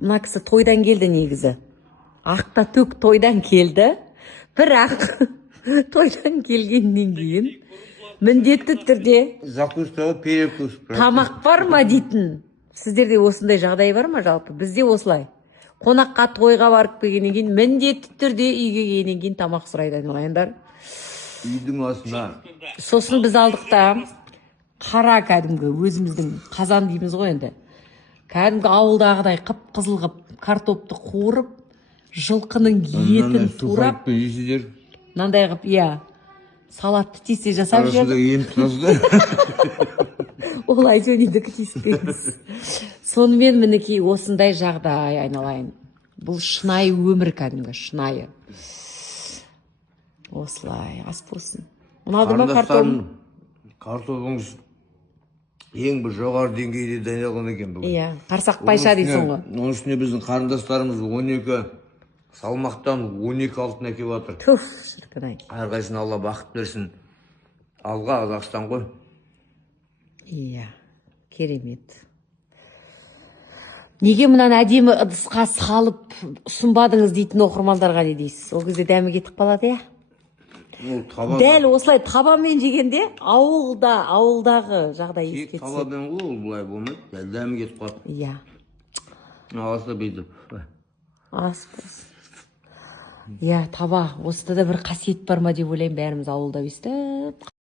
мына кісі тойдан келді негізі. Ақта төк тойдан келді. Бірақ тойдан келгеннен кейін міндетті түрде закуска, перекус. тамақ бар ма дейтін. Сіздерде осындай жағдай бар ма жалпы? Бізде осылай. Қонаққа тойға барып келгеннен кейін міндетті түрде үйге келгеннен кейін тамақ сұрайды айналайындар. Үйдің астына. Сосын біз алдық та қара кәдімгі өзіміздің қазан дейміз ғой енді. Кәдімгі ауылдағыдай қып-қызыл қып картопты қуырып, жылқының етін турап, мынандай қып, салатты тесте жасап Арасында жібердік. ем тұрасыз. Олай жөніндікі тиіспейміз. Сонымен мінекей осындай жағдай айналайын. Бұл шынайы өмір кәдімгі, шынайы. Осылай, ас болсын. Ұнады ма картоп? Картопыңыз ең бір жоғары деңгейде дайындалған екен бүгін. Иә, қарсақ пайша дейсің ғой. Оның үстіне біздің қарындастарымыз 12 салмақтан 12 алтын әкеп жатыр. Туф, шіркін-ай. Әрқайсысына Алла бақыт берсін. Алға Қазақстан ғой. Иә, керемет. Неге мұнан әдемі ыдысқа салып ұсынбадыңыз дейтін оқырмандарға не дейсіз? Ол кезде дәмі кетіп қалады, Дәл осылай табамен жегенде ауылдағы жағдай еске түседі. Табамен ғой, ол бұлай болмайды. Дәмі кетіп қалады. Иә. Ағасы бүйтіп. Ас болсын. Иә, таба. Осыда да бір қасиет бар ма деп ойлаймын, бәріміз ауылда өстіп.